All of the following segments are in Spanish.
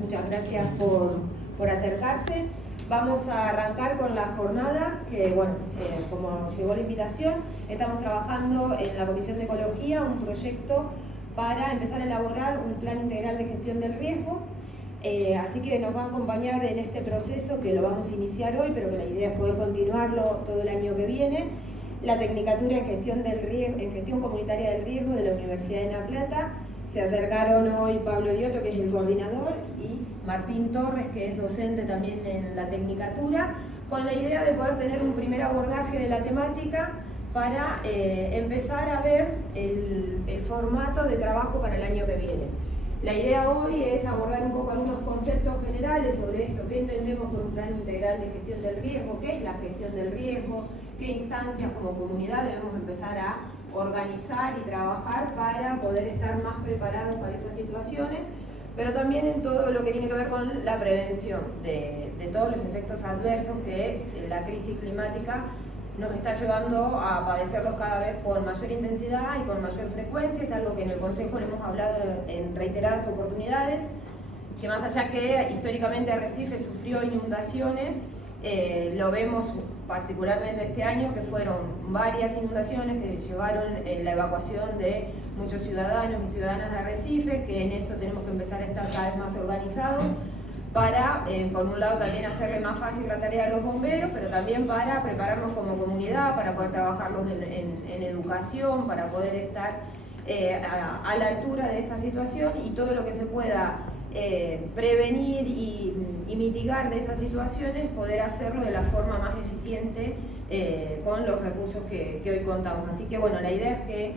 muchas gracias por acercarse. Vamos a arrancar con la jornada, que bueno, como llegó la invitación, estamos trabajando en la Comisión de Ecología un proyecto para empezar a elaborar un plan integral de gestión del riesgo. Así que nos va a acompañar en este proceso, que lo vamos a iniciar hoy, pero que la idea es poder continuarlo todo el año que viene, la Tecnicatura en Gestión del Riesgo, en Gestión Comunitaria del Riesgo de la Universidad de La Plata. Se acercaron hoy Pablo Dioto, que es el coordinador, y Martín Torres, que es docente también en la Tecnicatura, con la idea de poder tener un primer abordaje de la temática para empezar a ver el formato de trabajo para el año que viene. La idea hoy es abordar un poco algunos conceptos generales sobre esto, qué entendemos por un plan integral de gestión del riesgo, qué es la gestión del riesgo, qué instancias como comunidad debemos empezar a organizar y trabajar para poder estar más preparados para esas situaciones, pero también en todo lo que tiene que ver con la prevención de todos los efectos adversos que la crisis climática nos está llevando a padecerlos cada vez con mayor intensidad y con mayor frecuencia. Es algo que en el Consejo le hemos hablado en reiteradas oportunidades, que más allá que históricamente Arrecife sufrió inundaciones, lo vemos particularmente este año, que fueron varias inundaciones que llevaron la evacuación de muchos ciudadanos y ciudadanas de Arrecife, que en eso tenemos que empezar a estar cada vez más organizados para, por un lado, también hacerle más fácil la tarea a los bomberos, pero también para prepararnos como comunidad, para poder trabajarlos en educación, para poder estar a la altura de esta situación, y todo lo que se pueda prevenir y mitigar de esas situaciones, poder hacerlo de la forma más eficiente con los recursos que hoy contamos. Así que bueno, la idea es que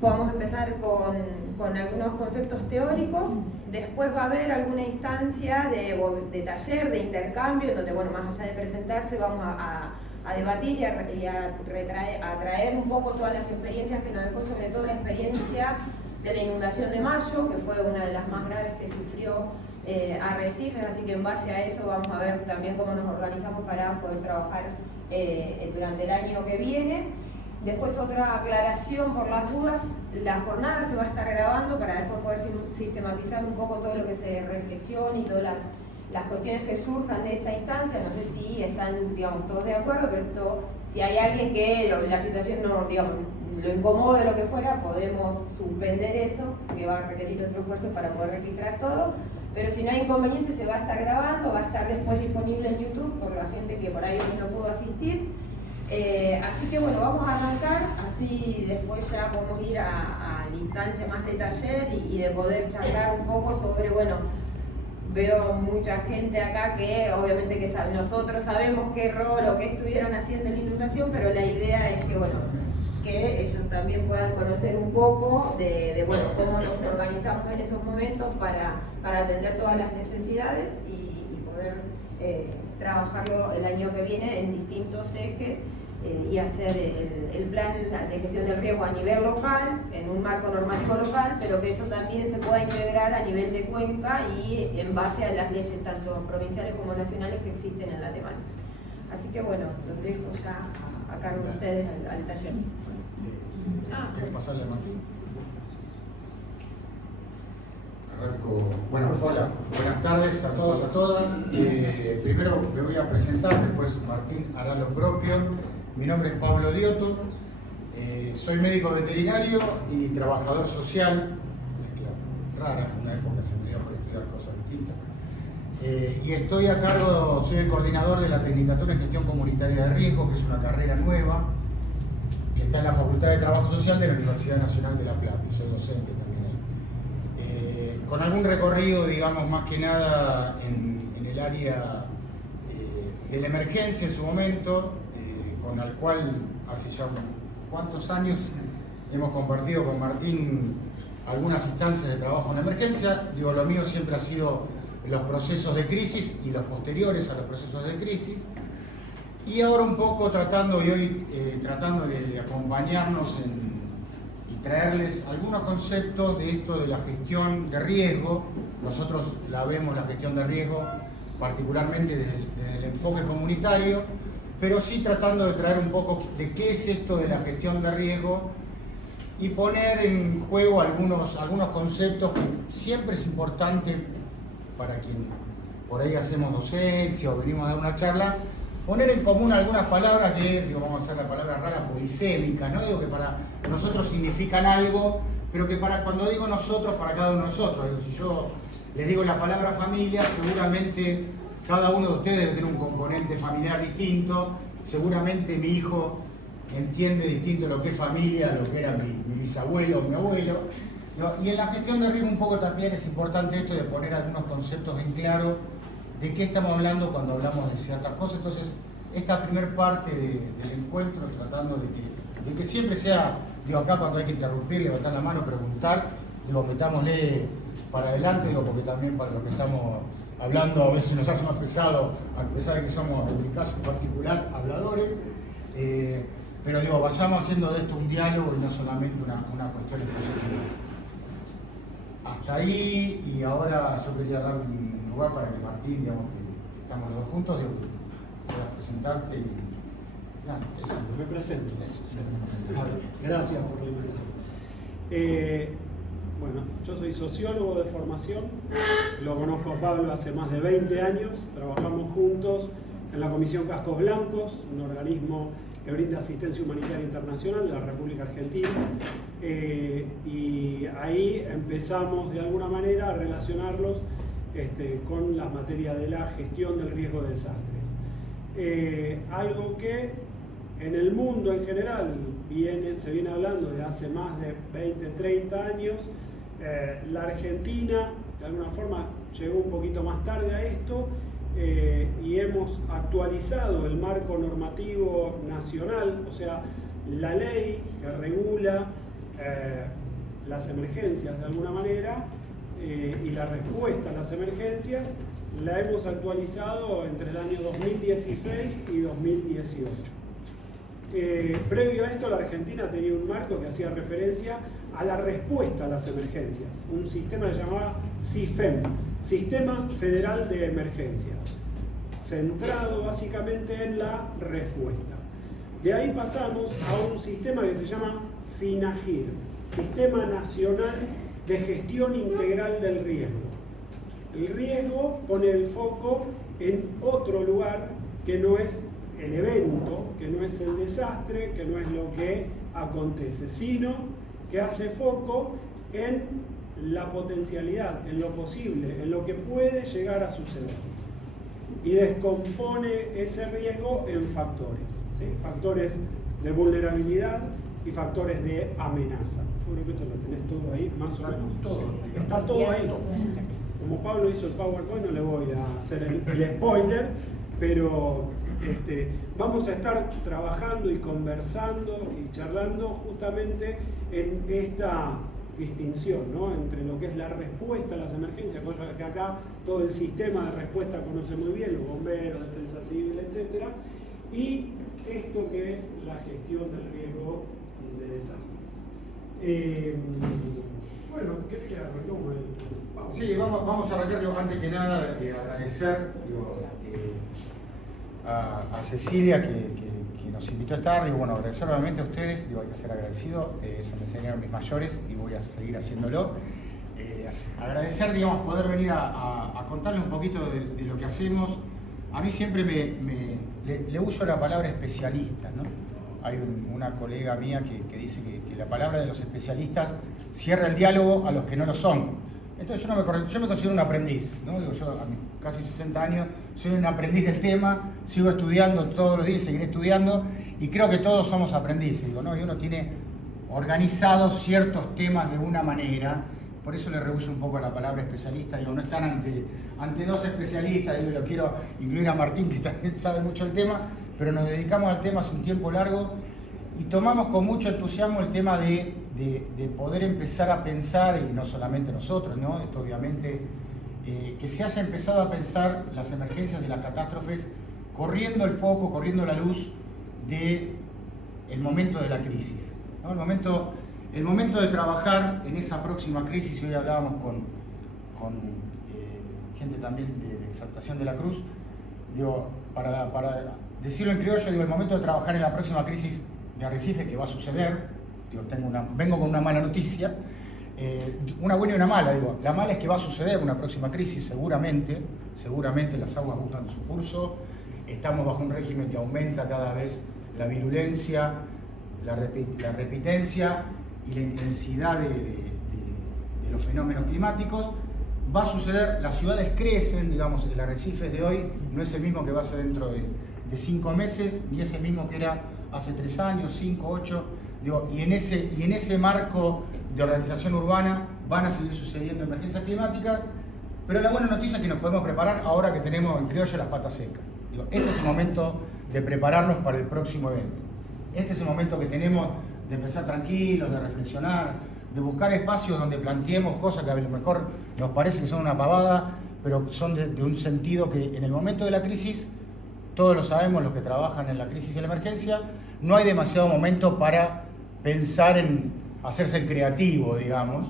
podamos empezar con algunos conceptos teóricos, después va a haber alguna instancia de taller, de intercambio, donde bueno, más allá de presentarse vamos a debatir y a traer un poco todas las experiencias que nos dejó, sobre todo la experiencia de la inundación de mayo, que fue una de las más graves que sufrió Arrecife, así que en base a eso vamos a ver también cómo nos organizamos para poder trabajar durante el año que viene. Después, otra aclaración por las dudas: la jornada se va a estar grabando para después poder sistematizar un poco todo lo que se reflexione y todas las cuestiones que surjan de esta instancia. No sé si están, digamos, todos de acuerdo, pero si hay alguien que la situación no, digamos, lo incomode o lo que fuera, podemos suspender eso, que va a requerir otro esfuerzo para poder registrar todo. Pero si no hay inconveniente, se va a estar grabando, va a estar después disponible en YouTube por la gente que por ahí no pudo asistir. Así que bueno, vamos a arrancar, así después ya podemos ir a la instancia más de taller y de poder charlar un poco sobre, bueno, veo mucha gente acá que obviamente que nosotros sabemos qué rol o qué estuvieron haciendo en la inundación, pero la idea es que bueno, que ellos también puedan conocer un poco de bueno, cómo nos organizamos en esos momentos para atender todas las necesidades y poder trabajarlo el año que viene en distintos ejes y hacer el plan de gestión del riesgo a nivel local, en un marco normativo local, pero que eso también se pueda integrar a nivel de cuenca y en base a las leyes tanto provinciales como nacionales que existen en la temática. Así que bueno, los dejo ya a cargo de ustedes al taller. ¿Quieres pasarle a Martín? Arranco. Bueno, hola, buenas tardes a todos, a todas. Primero me voy a presentar, después Martín hará lo propio. Mi nombre es Pablo Dioto, soy médico veterinario y trabajador social. Mezcla rara, en una época se me dio por estudiar cosas distintas. Y estoy a cargo, soy el coordinador de la Tecnicatura en Gestión Comunitaria de Riesgo, que es una carrera nueva que está en la Facultad de Trabajo Social de la Universidad Nacional de La Plata, y soy docente también ahí. Con algún recorrido, digamos, más que nada en el área de la emergencia en su momento, con el cual hace ya cuántos años hemos compartido con Martín algunas instancias de trabajo en emergencia. Digo, lo mío siempre ha sido los procesos de crisis y los posteriores a los procesos de crisis. Y ahora un poco tratando de acompañarnos y traerles algunos conceptos de esto de la gestión de riesgo. Nosotros la vemos, la gestión de riesgo, particularmente desde el enfoque comunitario, pero sí tratando de traer un poco de qué es esto de la gestión de riesgo y poner en juego algunos conceptos que siempre es importante para quien por ahí hacemos docencia o venimos a dar una charla, poner en común algunas palabras de, digo, vamos a hacer la palabra rara, polisémica, ¿no? Digo que para nosotros significan algo, pero que para cuando digo nosotros, para cada uno de nosotros. Digo, si yo les digo la palabra familia, seguramente cada uno de ustedes debe tener un componente familiar distinto, seguramente mi hijo entiende distinto lo que es familia, lo que era mi bisabuelo o mi abuelo. Y en la gestión de riesgo un poco también es importante esto de poner algunos conceptos en claro de qué estamos hablando cuando hablamos de ciertas cosas. Entonces, esta primer parte del encuentro, tratando de que siempre sea, digo, acá cuando hay que interrumpir, levantar la mano, preguntar, digo, metámosle para adelante, digo, porque también para lo que estamos hablando a veces nos hace más pesado, a pesar de que somos, en mi caso en particular, habladores. Pero digo, vayamos haciendo de esto un diálogo y no solamente una cuestión expositiva. Hasta ahí, y ahora yo quería dar un lugar para que Martín, digamos, que estamos los dos juntos, digo, que puedas presentarte y... Nada, eso. Me presento. Eso. Gracias por la invitación. Bueno, yo soy sociólogo de formación, lo conozco a Pablo hace más de 20 años, trabajamos juntos en la Comisión Cascos Blancos, un organismo que brinda asistencia humanitaria internacional de la República Argentina, y ahí empezamos de alguna manera a relacionarlos con la materia de la gestión del riesgo de desastres. Algo que en el mundo en general se viene hablando de hace más de 20, 30 años. La Argentina de alguna forma llegó un poquito más tarde a esto, y hemos actualizado el marco normativo nacional, o sea, la ley que regula las emergencias de alguna manera y la respuesta a las emergencias, la hemos actualizado entre el año 2016 y 2018. Previo a esto, la Argentina tenía un marco que hacía referencia a la respuesta a las emergencias, un sistema que se llamaba SIFEM, Sistema Federal de Emergencias, centrado básicamente en la respuesta. De ahí pasamos a un sistema que se llama SINAGIR, Sistema Nacional de Gestión Integral del Riesgo. El riesgo pone el foco en otro lugar que no es el evento, que no es el desastre, que no es lo que acontece, sino que hace foco en la potencialidad, en lo posible, en lo que puede llegar a suceder. Y descompone ese riesgo en factores, ¿sí? Factores de vulnerabilidad y factores de amenaza. Yo creo que esto lo tenés todo ahí, más o menos. Todo. Está todo ahí. Como Pablo hizo el PowerPoint, no le voy a hacer el spoiler, pero vamos a estar trabajando y conversando y charlando justamente en esta distinción, ¿no?, entre lo que es la respuesta a las emergencias, cosa que acá todo el sistema de respuesta conoce muy bien, los bomberos, defensa civil, etc., y esto que es la gestión del riesgo de desastres. Bueno, ¿querés que arranquemos? Sí, vamos a arrancar, digo, antes que nada, agradecer a Cecilia que nos invitó a estar, digo, bueno, agradecer nuevamente a ustedes, digo, hay que ser agradecido, eso me enseñaron mis mayores y voy a seguir haciéndolo. Agradecer, digamos, poder venir a contarles un poquito de lo que hacemos. A mí siempre le uso la palabra especialista, ¿no? Hay una colega mía que dice que la palabra de los especialistas cierra el diálogo a los que no lo son. Entonces yo me considero un aprendiz, ¿no? Digo, yo a mis casi 60 años soy un aprendiz del tema, sigo estudiando todos los días, seguiré estudiando, y creo que todos somos aprendices, digo, ¿no? Y uno tiene organizados ciertos temas de una manera, por eso le rehuso un poco la palabra especialista, digo, no están ante dos especialistas, digo, lo quiero incluir a Martín, que también sabe mucho el tema, pero nos dedicamos al tema hace un tiempo largo y tomamos con mucho entusiasmo el tema de poder empezar a pensar, y no solamente nosotros, ¿no? Esto obviamente, que se haya empezado a pensar las emergencias de las catástrofes corriendo el foco, corriendo la luz del momento de la crisis, ¿no? El momento de trabajar en esa próxima crisis. Hoy hablábamos con gente también de Exaltación de la Cruz, digo, para decirlo en criollo, digo, el momento de trabajar en la próxima crisis de arrecife que va a suceder, digo, vengo con una mala noticia, una buena y una mala, digo. La mala es que va a suceder una próxima crisis, seguramente las aguas buscan su curso. Estamos bajo un régimen que aumenta cada vez la virulencia, la repitencia y la intensidad de los fenómenos climáticos. Va a suceder, las ciudades crecen, digamos, el Arrecifes de hoy no es el mismo que va a ser dentro de 5 meses, ni es el mismo que era hace 3 años, 5, 8, digo, y en ese marco de organización urbana van a seguir sucediendo emergencias climáticas, pero la buena noticia es que nos podemos preparar ahora que tenemos en criollo las patas secas. Digo, este es el momento de prepararnos para el próximo evento. Este es el momento que tenemos de empezar tranquilos, de reflexionar, de buscar espacios donde planteemos cosas que a lo mejor nos parece que son una pavada, pero son de un sentido que en el momento de la crisis, todos lo sabemos, los que trabajan en la crisis y en la emergencia, no hay demasiado momento para pensar en hacerse el creativo, digamos,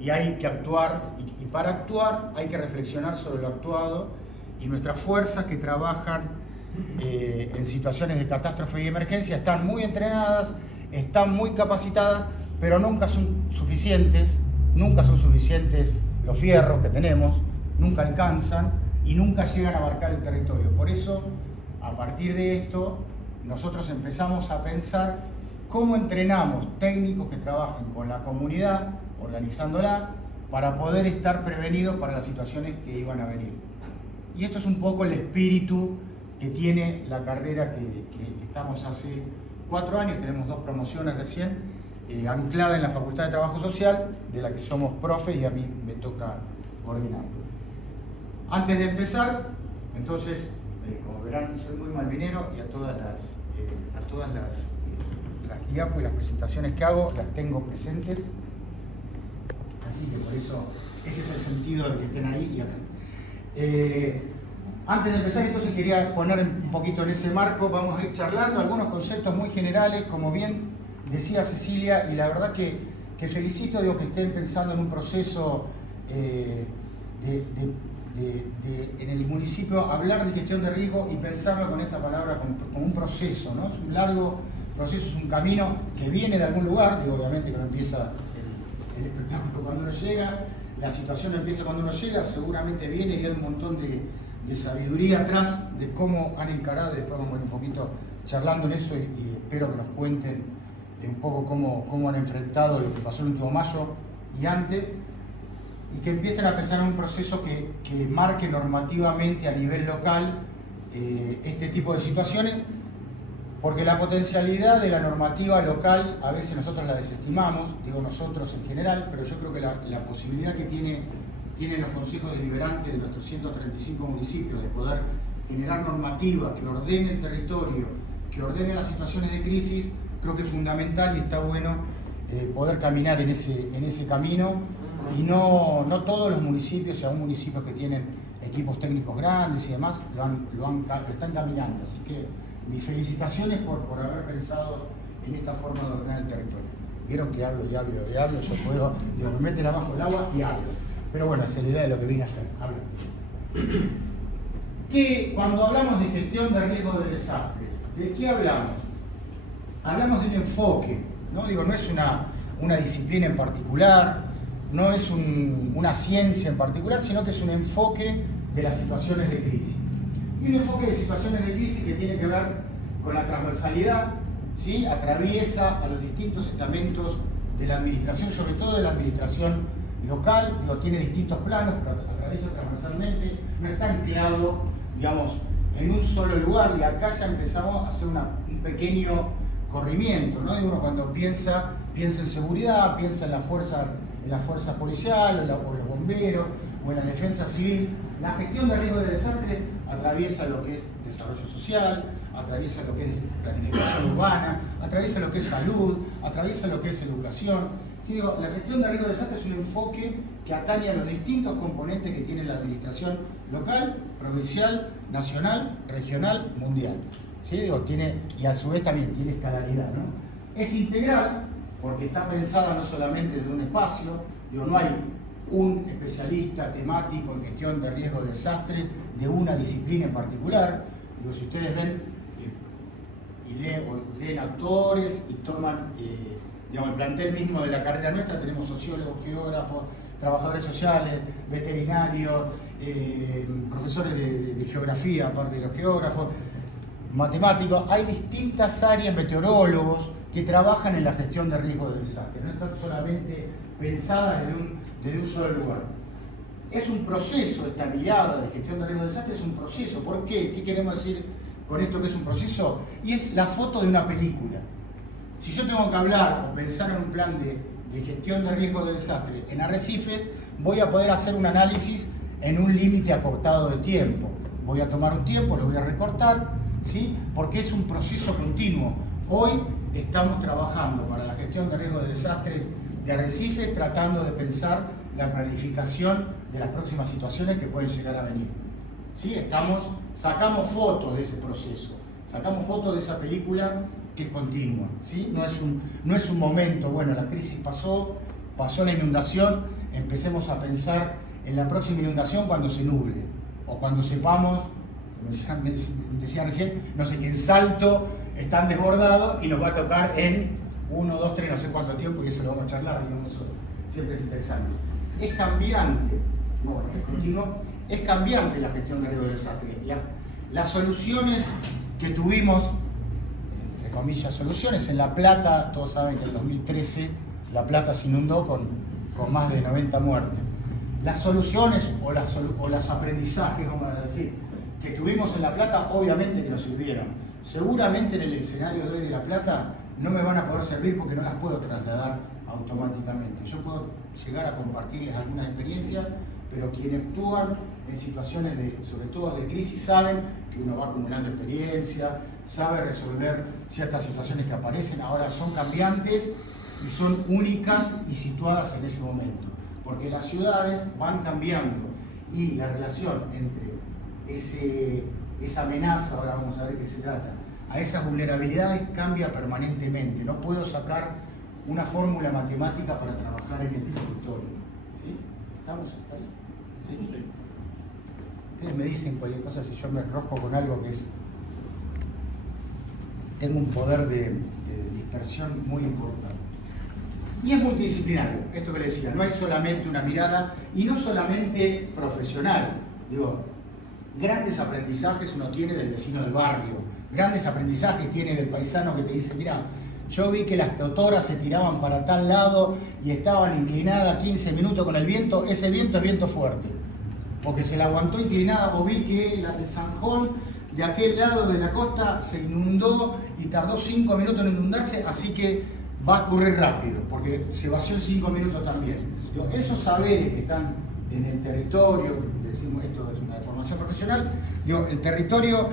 y hay que actuar, y para actuar hay que reflexionar sobre lo actuado, y nuestras fuerzas que trabajan en situaciones de catástrofe y emergencia están muy entrenadas, están muy capacitadas, pero nunca son suficientes los fierros que tenemos, nunca alcanzan y nunca llegan a abarcar el territorio. Por eso, a partir de esto, nosotros empezamos a pensar cómo entrenamos técnicos que trabajen con la comunidad, organizándola, para poder estar prevenidos para las situaciones que iban a venir. Y esto es un poco el espíritu que tiene la carrera que estamos hace 4 años, tenemos 2 promociones recién, anclada en la Facultad de Trabajo Social, de la que somos profe y a mí me toca coordinar. Antes de empezar, entonces, como verán, soy muy malvinero y a todas las diapos y las presentaciones que hago las tengo presentes, así que por eso ese es el sentido de que estén ahí y acá. Antes de empezar, entonces quería poner un poquito en ese marco, vamos a ir charlando algunos conceptos muy generales, como bien decía Cecilia, y la verdad que felicito, digo, que estén pensando en un proceso en el municipio, hablar de gestión de riesgo y pensarlo con esta palabra como un proceso, ¿no? Es un largo proceso, es un camino que viene de algún lugar, digo, obviamente que no empieza el espectáculo cuando uno llega, la situación empieza cuando uno llega, seguramente viene y hay un montón de sabiduría atrás de cómo han encarado, y después vamos a ir un poquito charlando en eso y espero que nos cuenten un poco cómo han enfrentado lo que pasó el último mayo y antes, y que empiecen a pensar en un proceso que marque normativamente a nivel local este tipo de situaciones, porque la potencialidad de la normativa local a veces nosotros la desestimamos, digo nosotros en general, pero yo creo que la posibilidad que tienen los consejos deliberantes de nuestros 135 municipios de poder generar normativa que ordene el territorio, que ordene las situaciones de crisis, creo que es fundamental y está bueno poder caminar en ese camino, y no todos los municipios, y aún municipios que tienen equipos técnicos grandes y demás, lo están caminando. Así que mis felicitaciones por haber pensado en esta forma de ordenar el territorio. Vieron que hablo, yo puedo, digo, me meten abajo el agua y hablo. Pero bueno, esa es la idea de lo que vine a hacer, hablar. Que cuando hablamos de gestión de riesgo de desastres, ¿de qué hablamos? Hablamos de un enfoque, ¿no? Digo, no es una disciplina en particular, no es una ciencia en particular, sino que es un enfoque de las situaciones de crisis. Y un enfoque de situaciones de crisis que tiene que ver con la transversalidad, ¿sí? Atraviesa a los distintos estamentos de la administración, sobre todo de la administración local, digo, tiene distintos planos, pero atraviesa transversalmente, no está anclado, digamos, en un solo lugar, y acá ya empezamos a hacer un pequeño corrimiento, ¿no? Y uno cuando piensa en seguridad, piensa en la fuerza policial, o los bomberos, o en la defensa civil. La gestión de riesgo de desastre atraviesa lo que es desarrollo social, atraviesa lo que es planificación urbana, atraviesa lo que es salud, atraviesa lo que es educación. Sí, digo, la gestión de riesgo de desastre es un enfoque que atañe a los distintos componentes que tiene la administración local, provincial, nacional, regional, mundial. ¿Sí? Digo, y a su vez también tiene escalaridad, ¿no? Es integral porque está pensada no solamente desde un espacio, digo, no hay un especialista temático en gestión de riesgo de desastre de una disciplina en particular. Digo, si ustedes ven y leen autores y toman digamos, el plantel mismo de la carrera nuestra, tenemos sociólogos, geógrafos, trabajadores sociales, veterinarios, profesores de geografía, aparte de los geógrafos, matemáticos. Hay distintas áreas, meteorólogos, que trabajan en la gestión de riesgo de desastre. No están solamente pensadas desde un solo lugar. Es un proceso, esta mirada de gestión de riesgo de desastre es un proceso. ¿Por qué? ¿Qué queremos decir con esto que es un proceso? Y es la foto de una película. Si yo tengo que hablar o pensar en un plan de gestión de riesgo de desastre en arrecifes, voy a poder hacer un análisis en un límite acortado de tiempo. Voy a tomar un tiempo, lo voy a recortar, ¿sí? Porque es un proceso continuo. Hoy estamos trabajando para la gestión de riesgo de desastres de arrecifes, tratando de pensar la planificación de las próximas situaciones que pueden llegar a venir. ¿Sí? Sacamos fotos de ese proceso, sacamos fotos de esa película que es continua. ¿Sí? No es un momento, bueno, la crisis pasó la inundación, empecemos a pensar en la próxima inundación cuando se nuble, o cuando sepamos, como decía recién, no sé, que en Salto están desbordados y nos va a tocar en 1, 2, 3, no sé cuánto tiempo, y eso lo vamos a charlar, digamos, eso siempre es interesante. Es cambiante, no, es continuo, es cambiante la gestión de riesgo de desastre. Las soluciones que tuvimos, entre comillas soluciones, en La Plata, todos saben que en 2013 La Plata se inundó con más de 90 muertes. Las soluciones o los aprendizajes, vamos a decir, que tuvimos en La Plata, obviamente que nos sirvieron. Seguramente en el escenario de hoy de La Plata no me van a poder servir porque no las puedo trasladar automáticamente. Yo puedo llegar a compartirles algunas experiencias, pero quienes actúan en situaciones sobre todo de crisis, saben que uno va acumulando experiencia, sabe resolver ciertas situaciones que aparecen, ahora son cambiantes y son únicas y situadas en ese momento, porque las ciudades van cambiando y la relación entre esa amenaza, ahora vamos a ver qué se trata, a esas vulnerabilidades cambia permanentemente. No puedo sacar una fórmula matemática para trabajar en el territorio. ¿Sí? ¿Estamos ahí? ¿Sí? Sí. Ustedes me dicen cualquier cosa si yo me enrosco con algo que es... Tengo un poder de dispersión muy importante. Y es multidisciplinario, esto que les decía, no hay solamente una mirada y no solamente profesional. Digo, grandes aprendizajes uno tiene del vecino del barrio, grandes aprendizajes tiene del paisano que te dice, mira, yo vi que las totoras se tiraban para tal lado y estaban inclinadas 15 minutos con el viento, ese viento es viento fuerte, porque se la aguantó inclinada, o vi que el zanjón de aquel lado de la costa se inundó y tardó 5 minutos en inundarse, así que va a escurrir rápido, porque se vació en 5 minutos también. Digo, esos saberes que están en el territorio, decimos esto es una formación profesional, digo, el territorio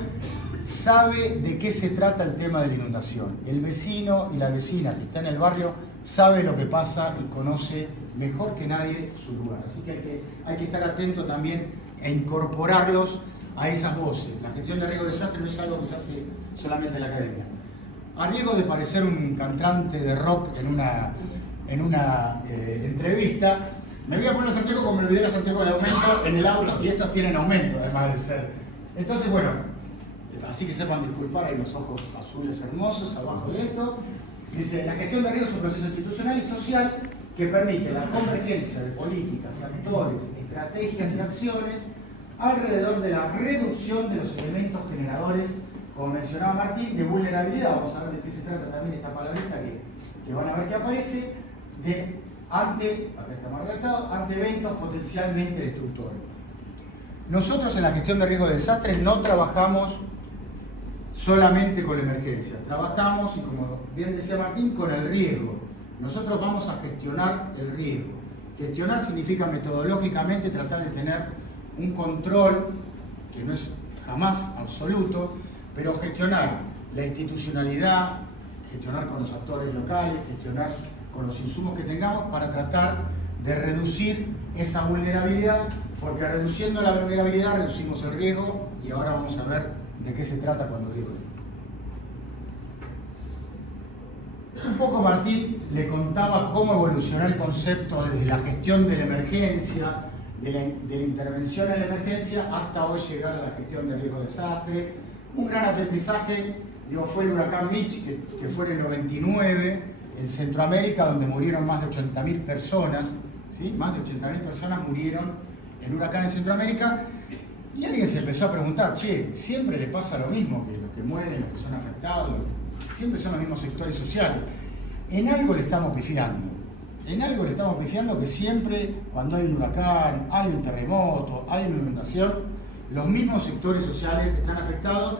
sabe de qué se trata el tema de la inundación. El vecino y la vecina que está en el barrio sabe lo que pasa y conoce mejor que nadie su lugar. Así que hay que estar atento también e incorporarlos a esas voces. La gestión de riesgo de desastre no es algo que se hace solamente en la academia. A riesgo de parecer un cantante de rock en una entrevista, me voy a poner a Santiago como me olvidé a Santiago de aumento en el auto, y estos tienen aumento además de ser. Entonces, bueno, así que sepan disculpar, hay unos ojos azules hermosos abajo de esto. Dice, la gestión de riesgo es un proceso institucional y social que permite la convergencia de políticas, actores, estrategias y acciones alrededor de la reducción de los elementos generadores, como mencionaba Martín, de vulnerabilidad. Vamos a ver de qué se trata también esta palabrita que van a ver que aparece, ante eventos potencialmente destructores. Nosotros en la gestión de riesgo de desastres no trabajamos solamente con la emergencia, trabajamos, y como bien decía Martín, con el riesgo. Nosotros vamos a gestionar el riesgo. Gestionar significa metodológicamente tratar de tener un control, que no es jamás absoluto, pero gestionar la institucionalidad, gestionar con los actores locales, gestionar con los insumos que tengamos para tratar de reducir esa vulnerabilidad, porque reduciendo la vulnerabilidad reducimos el riesgo, y ahora vamos a ver de qué se trata cuando digo esto. Un poco Martín le contaba cómo evolucionó el concepto desde la gestión de la emergencia, de la intervención en la emergencia, hasta hoy llegar a la gestión de riesgo de desastre. Un gran aprendizaje fue el huracán Mitch, que fue en el 99, en Centroamérica, donde murieron más de 80.000 personas, ¿sí? Más de 80.000 personas murieron en huracán en Centroamérica, y alguien se empezó a preguntar, che, siempre le pasa lo mismo, que los que mueren, los que son afectados, siempre son los mismos sectores sociales. En algo le estamos pifiando. En algo le estamos pifiando, que siempre cuando hay un huracán, hay un terremoto, hay una inundación, los mismos sectores sociales están afectados.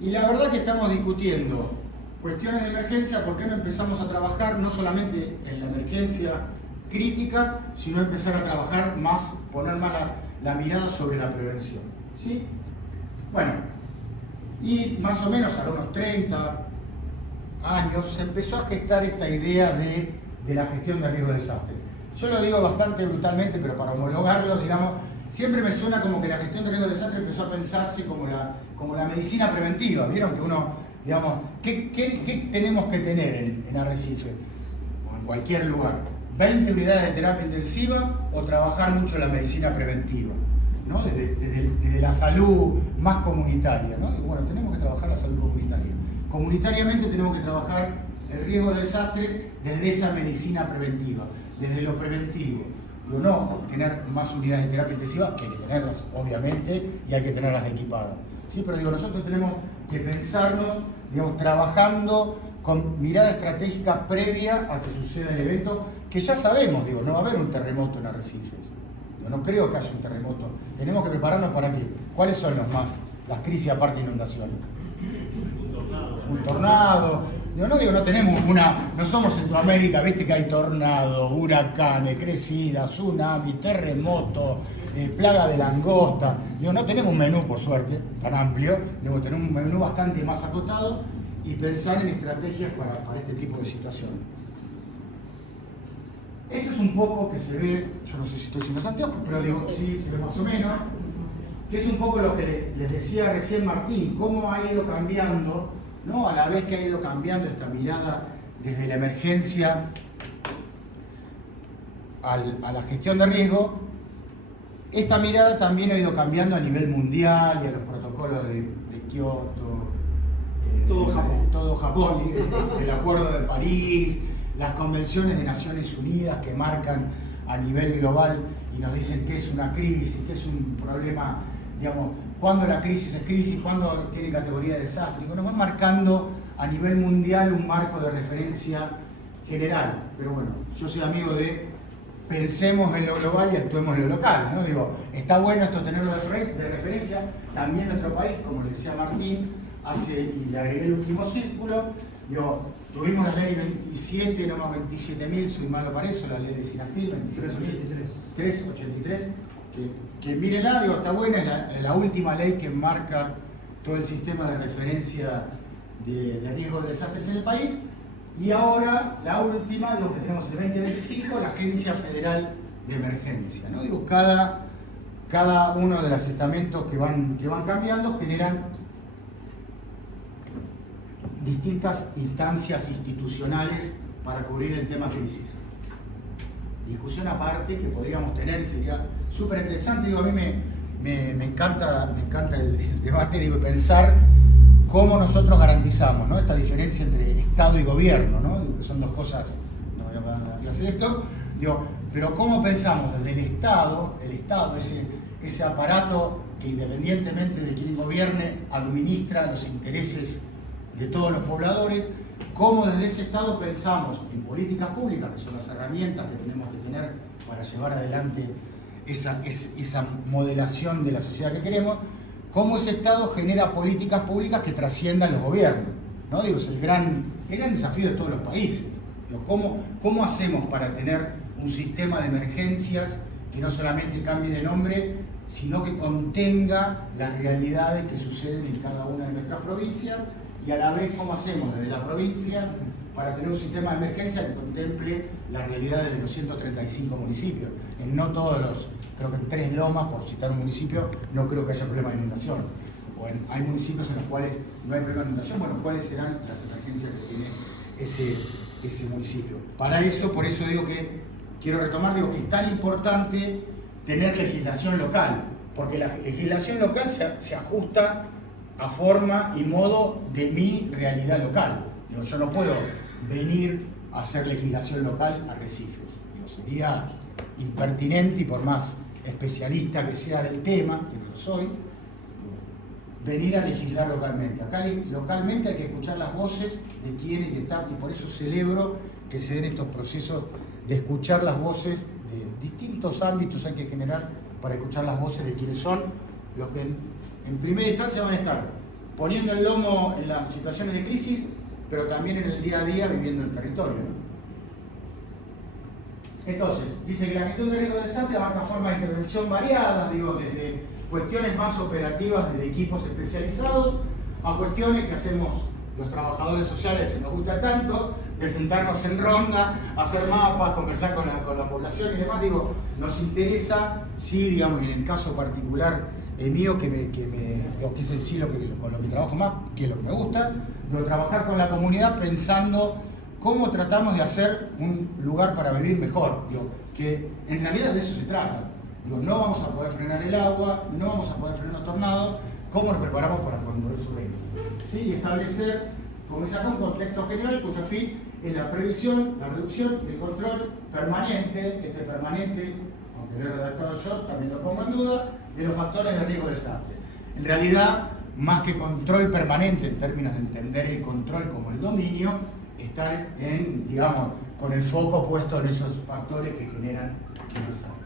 Y la verdad que estamos discutiendo cuestiones de emergencia. ¿Por qué no empezamos a trabajar no solamente en la emergencia crítica, sino empezar a trabajar más, poner más la mirada sobre la prevención? ¿Sí? Bueno, y más o menos a unos 30 años se empezó a gestar esta idea de la gestión de riesgo de desastre. Yo lo digo bastante brutalmente, pero para homologarlo, digamos, siempre me suena como que la gestión de riesgo de desastre empezó a pensarse como la medicina preventiva. ¿Vieron que uno, digamos, qué tenemos que tener en Arrecife o en cualquier lugar? 20 unidades de terapia intensiva o trabajar mucho la medicina preventiva, ¿no? Desde la salud más comunitaria, ¿no? Y bueno, tenemos que trabajar la salud comunitaria. Comunitariamente tenemos que trabajar el riesgo de desastre desde esa medicina preventiva, desde lo preventivo. Digo, no tener más unidades de terapia intensiva, que hay que tenerlas, obviamente, y hay que tenerlas equipadas. ¿Sí? Pero digo, nosotros tenemos que pensarnos, digamos, trabajando con mirada estratégica previa a que suceda el evento, que ya sabemos, digo, no va a haber un terremoto en Arrecifes. Digo, no creo que haya un terremoto. Tenemos que prepararnos para qué. ¿Cuáles son las crisis aparte de inundaciones? Un tornado. No tenemos no somos Centroamérica, viste que hay tornado, huracanes, crecidas, tsunami, terremoto, plaga de langosta. No tenemos un menú, por suerte, tan amplio. Debemos tener un menú bastante más acotado y pensar en estrategias para este tipo de situaciones. Esto es un poco que se ve, yo no sé si estoy sin los anteojos, pero digo, sí, se ve más o menos, que es un poco lo que les decía recién Martín, cómo ha ido cambiando, ¿no? A la vez que ha ido cambiando esta mirada desde la emergencia a la gestión de riesgo, esta mirada también ha ido cambiando a nivel mundial y a los protocolos de Kioto, todo Japón, el Acuerdo de París, las convenciones de Naciones Unidas que marcan a nivel global y nos dicen qué es una crisis, qué es un problema, digamos, cuándo la crisis es crisis, cuándo tiene categoría de desastre. Nos van marcando a nivel mundial un marco de referencia general. Pero bueno, yo soy amigo de pensemos en lo global y actuemos en lo local, ¿no? Digo, está bueno esto tenerlo de referencia. También nuestro país, como le decía Martín, y le agregué el último círculo, digo, tuvimos la ley 27, no más 27.000, soy malo para eso, la ley de Sinagil, 383, que mírenla, digo, está buena, es la última ley que marca todo el sistema de referencia de riesgo de desastres en el país. Y ahora, la última, digo, que tenemos el 2025, la Agencia Federal de Emergencia, ¿no? Digo, cada uno de los estamentos que van cambiando generan distintas instancias institucionales para cubrir el tema crisis. Discusión aparte que podríamos tener y sería súper interesante. Digo, a mí me encanta el debate, digo, y pensar cómo nosotros garantizamos, ¿no? Esta diferencia entre Estado y gobierno, ¿no? Digo, que son dos cosas, no voy a dar una clase de esto, digo, pero cómo pensamos desde el Estado, ese aparato que independientemente de quién gobierne, administra los intereses de todos los pobladores, cómo desde ese Estado pensamos en políticas públicas, que son las herramientas que tenemos que tener para llevar adelante esa modelación de la sociedad que queremos, cómo ese Estado genera políticas públicas que trasciendan los gobiernos, ¿no? Digo, es el gran desafío de todos los países. Digo, ¿cómo hacemos para tener un sistema de emergencias que no solamente cambie de nombre, sino que contenga las realidades que suceden en cada una de nuestras provincias? Y a la vez, ¿cómo hacemos desde la provincia para tener un sistema de emergencia que contemple las realidades de los 135 municipios? En no todos creo que en 3 Lomas, por citar un municipio, no creo que haya problema de inundación. Hay municipios en los cuales no hay problema de inundación. Bueno, ¿cuáles serán las emergencias que tiene ese municipio? Por eso digo que quiero retomar, digo que es tan importante tener legislación local, porque la legislación local se ajusta a forma y modo de mi realidad local. Yo no puedo venir hacer legislación local a arrecifes. Digo, sería impertinente, y por más especialista que sea del tema, que no lo soy, venir a legislar localmente. Acá localmente hay que escuchar las voces de quienes están, y por eso celebro que se den estos procesos de escuchar las voces de distintos ámbitos hay que generar para escuchar las voces de quienes son los que en primera instancia van a estar poniendo el lomo en las situaciones de crisis, pero también en el día a día viviendo el territorio, ¿no? Entonces, dice que la gestión de riesgo de desastre abarca formas de intervención variadas, digo, desde cuestiones más operativas, desde equipos especializados, a cuestiones que hacemos los trabajadores sociales, se nos gusta tanto, de sentarnos en ronda, hacer mapas, conversar con la población y demás. Digo, nos interesa, sí, digamos, en el caso particular mío, que es el sí con lo que trabajo más, que es lo que me gusta, lo trabajar con la comunidad pensando cómo tratamos de hacer un lugar para vivir mejor. Digo, que en realidad de eso se trata. Digo, no vamos a poder frenar el agua, no vamos a poder frenar los tornados, ¿cómo nos preparamos para cuando eso venga? ¿Sí? Y establecer, como dice acá, un contexto general cuyo fin es la previsión, la reducción y el control permanente, permanente, aunque lo he redactado yo, también lo pongo en duda, de los factores de riesgo de desastre. En realidad, más que control permanente en términos de entender el control como el dominio, estar en, digamos, con el foco puesto en esos factores que generan el desastre.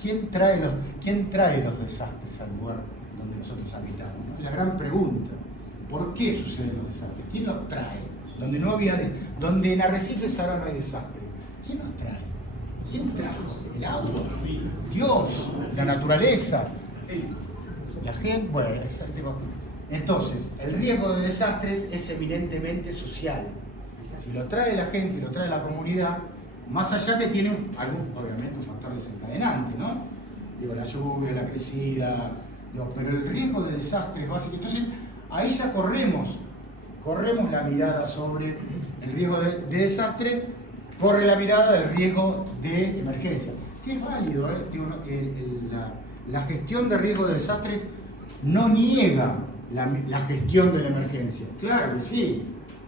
¿Quién trae los desastres al lugar donde nosotros habitamos? ¿No? Es la gran pregunta. ¿Por qué suceden los desastres? ¿Quién los trae? Donde en Arrecifes ahora no hay desastre. ¿Quién los trae? ¿Quién trajo? ¿El agua? Dios, la naturaleza, la gente. Bueno, es el tema. Entonces, el riesgo de desastres es eminentemente social. Si lo trae la gente, lo trae la comunidad, más allá que tiene obviamente un factor desencadenante, ¿no? Digo, la lluvia, la crecida, pero el riesgo de desastre es básico. Entonces, ahí ya corremos la mirada sobre el riesgo de desastre, corre la mirada del riesgo de emergencia, que es válido, ¿eh? Digo, la gestión de riesgo de desastres no niega la gestión de la emergencia. Claro que sí.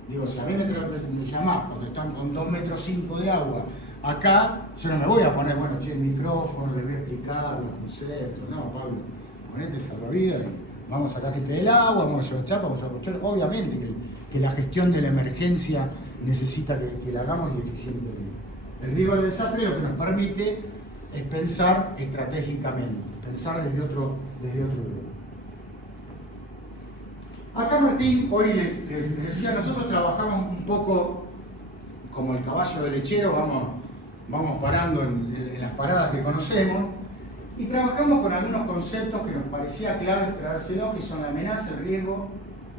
Digo, si a mí me llamás porque están con 2,5 metros de agua acá, yo no me voy a poner, bueno, che, el micrófono, les voy a explicar los conceptos. No, Pablo, ponete salvavidas y vamos a sacar gente del agua, vamos a llevar chapa, vamos a llevar. Obviamente que la gestión de la emergencia necesita que la hagamos y eficientemente. El riesgo de desastre lo que nos permite es pensar estratégicamente, pensar desde otro lugar. Acá Martín, hoy les decía, nosotros trabajamos un poco como el caballo de lechero, vamos parando en las paradas que conocemos, y trabajamos con algunos conceptos que nos parecía clave traérselos, que son la amenaza, el riesgo,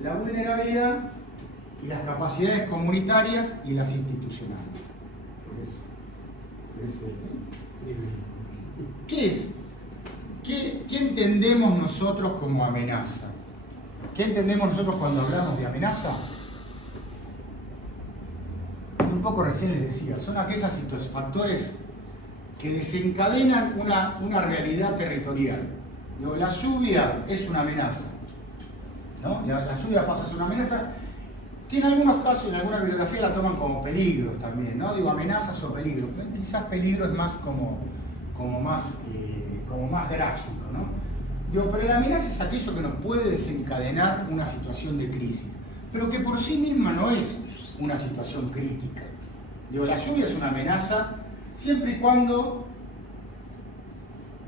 la vulnerabilidad y las capacidades comunitarias y las institucionales. ¿Qué es? ¿Qué entendemos nosotros como amenaza? ¿Qué entendemos nosotros cuando hablamos de amenaza? Un poco recién les decía, son aquellos factores que desencadenan una realidad territorial. Digo, la lluvia es una amenaza, ¿no? La lluvia pasa a ser una amenaza que en algunos casos, en alguna bibliografía la toman como peligros también, ¿no? Digo, amenazas o peligros. Quizás peligro es más como más gráfico, ¿no? Digo, pero la amenaza es aquello que nos puede desencadenar una situación de crisis, pero que por sí misma no es una situación crítica. Digo, la lluvia es una amenaza siempre y cuando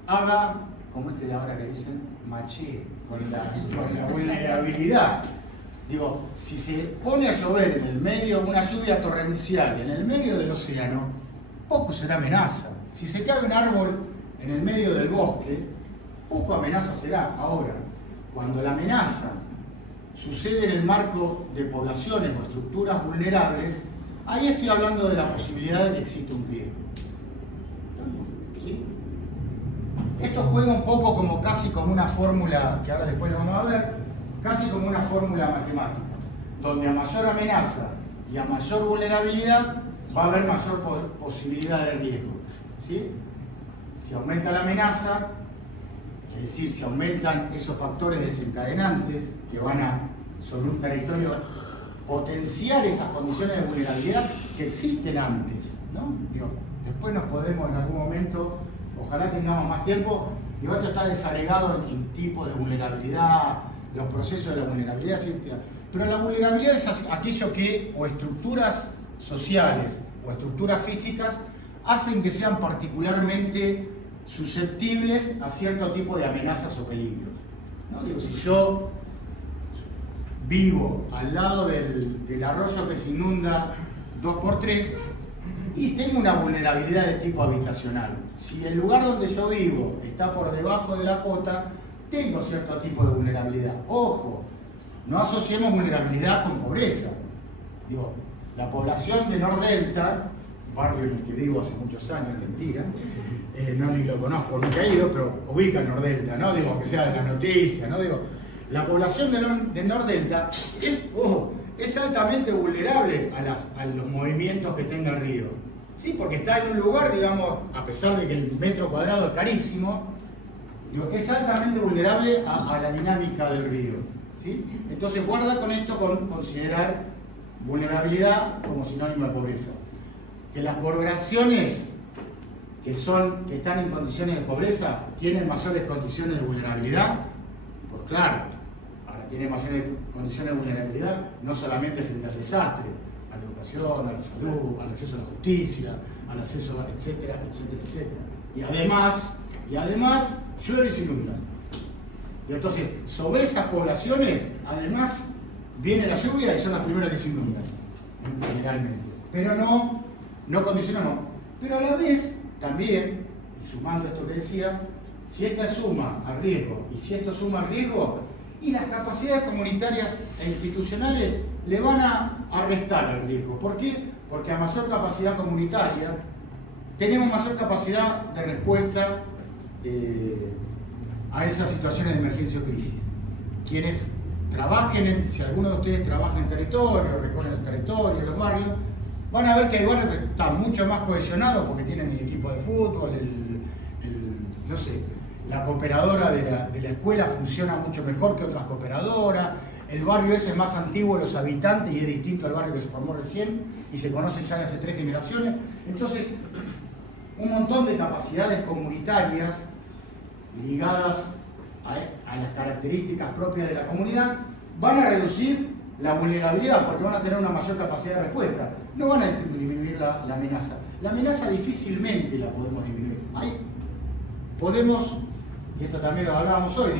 haga, como de ahora que dicen, maché con la vulnerabilidad. Digo, si se pone a llover en el medio, una lluvia torrencial en el medio del océano, poco será amenaza. Si se cae un árbol en el medio del bosque, poco amenaza será. Ahora, cuando la amenaza sucede en el marco de poblaciones o estructuras vulnerables, ahí estoy hablando de la posibilidad de que exista un riesgo. ¿Sí? Esto juega un poco casi como una fórmula, que ahora después lo vamos a ver, casi como una fórmula matemática, donde a mayor amenaza y a mayor vulnerabilidad va a haber mayor posibilidad de riesgo. ¿Sí? Si aumenta la amenaza, es decir, si aumentan esos factores desencadenantes que van sobre un territorio potenciar esas condiciones de vulnerabilidad que existen antes, ¿no? Digo, después nos podemos en algún momento, ojalá tengamos más tiempo, digo, esto está desagregado en tipos de vulnerabilidad, los procesos de la vulnerabilidad, pero la vulnerabilidad es aquello que, o estructuras sociales o estructuras físicas, hacen que sean particularmente susceptibles a cierto tipo de amenazas o peligros, ¿no? Digo, si yo vivo al lado del arroyo que se inunda 2x3 y tengo una vulnerabilidad de tipo habitacional. Si el lugar donde yo vivo está por debajo de la cota, tengo cierto tipo de vulnerabilidad. Ojo, no asociemos vulnerabilidad con pobreza. Digo, la población de Nordelta, barrio en el que vivo hace muchos años, mentira, no ni lo conozco, nunca he ido, pero ubica Nordelta, ¿no? Digo, que sea de la noticia, ¿no? Digo, la población de Nordelta es altamente vulnerable a los movimientos que tenga el río, ¿sí? Porque está en un lugar, digamos, a pesar de que el metro cuadrado es carísimo, digo, es altamente vulnerable a la dinámica del río, ¿sí? Entonces guarda con esto con considerar vulnerabilidad como sinónimo de pobreza. Que las poblaciones que están en condiciones de pobreza tienen mayores condiciones de vulnerabilidad, pues claro, ahora tienen mayores condiciones de vulnerabilidad no solamente frente al desastre, a la educación, a la salud, al acceso a la justicia, al acceso a etcétera, etcétera, etcétera. Y además llueve y se inunda. Y entonces, sobre esas poblaciones, además, viene la lluvia y son las primeras que se inundan, generalmente. Pero no condicionamos. Pero a la vez, también, sumando esto que decía, si esta suma al riesgo y si esto suma al riesgo, y las capacidades comunitarias e institucionales le van a restar el riesgo. ¿Por qué? Porque a mayor capacidad comunitaria, tenemos mayor capacidad de respuesta a esas situaciones de emergencia o crisis. Quienes trabajen, si alguno de ustedes trabaja en territorio, recorren el territorio, los barrios, van a ver que hay barrios que están mucho más cohesionados porque tienen el equipo de fútbol, no sé, la cooperadora de la escuela funciona mucho mejor que otras cooperadoras, el barrio ese es más antiguo de los habitantes y es distinto al barrio que se formó recién y se conocen ya de hace 3 generaciones. Entonces, un montón de capacidades comunitarias ligadas a las características propias de la comunidad van a reducir la vulnerabilidad porque van a tener una mayor capacidad de respuesta. No van a disminuir la amenaza. La amenaza difícilmente la podemos disminuir. Podemos, y esto también lo hablábamos hoy,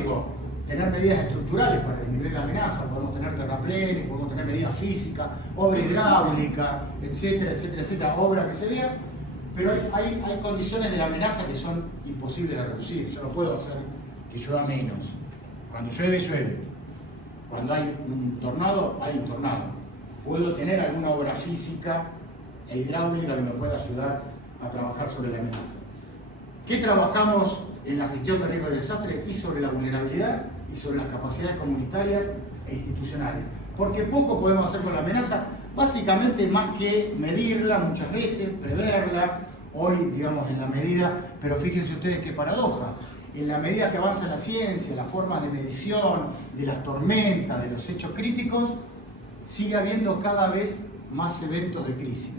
tener medidas estructurales para disminuir la amenaza, podemos tener terraplenes, podemos tener medidas físicas, obra hidráulica, etcétera, etcétera, etcétera, obra que se vea, pero hay condiciones de la amenaza que son imposibles de reducir. Yo no puedo hacer que llueva menos. Cuando llueve, llueve. Cuando hay un tornado, hay un tornado. Puedo tener alguna obra física e hidráulica que me pueda ayudar a trabajar sobre la amenaza. ¿Qué trabajamos en la gestión de riesgo de desastre? Y sobre la vulnerabilidad y sobre las capacidades comunitarias e institucionales. Porque poco podemos hacer con la amenaza, básicamente más que medirla muchas veces, preverla, hoy digamos en la medida, pero fíjense ustedes qué paradoja, en la medida que avanza la ciencia, las formas de medición, de las tormentas, de los hechos críticos, sigue habiendo cada vez más eventos de crisis.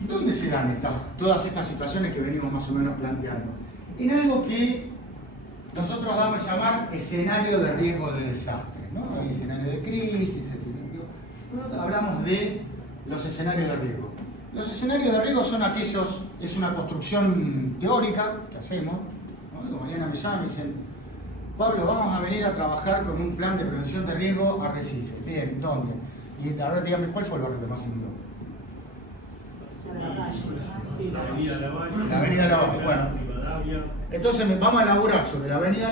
¿Dónde se dan todas estas situaciones que venimos más o menos planteando? En algo que nosotros vamos a llamar escenario de riesgo de desastre, ¿no? Hay escenario de crisis, nosotros hablamos de los escenarios de riesgo. Los escenarios de riesgo son aquellos, es una construcción teórica que hacemos, ¿no? Mariana me llama y me dicen, Pablo, vamos a venir a trabajar con un plan de prevención de riesgo a Recife. Bien, ¿dónde? Y ahora dígame, ¿cuál fue el barrio que más inundó? La Avenida Lavalle. La Avenida Lavalle, bueno. Entonces vamos a elaborar sobre la Avenida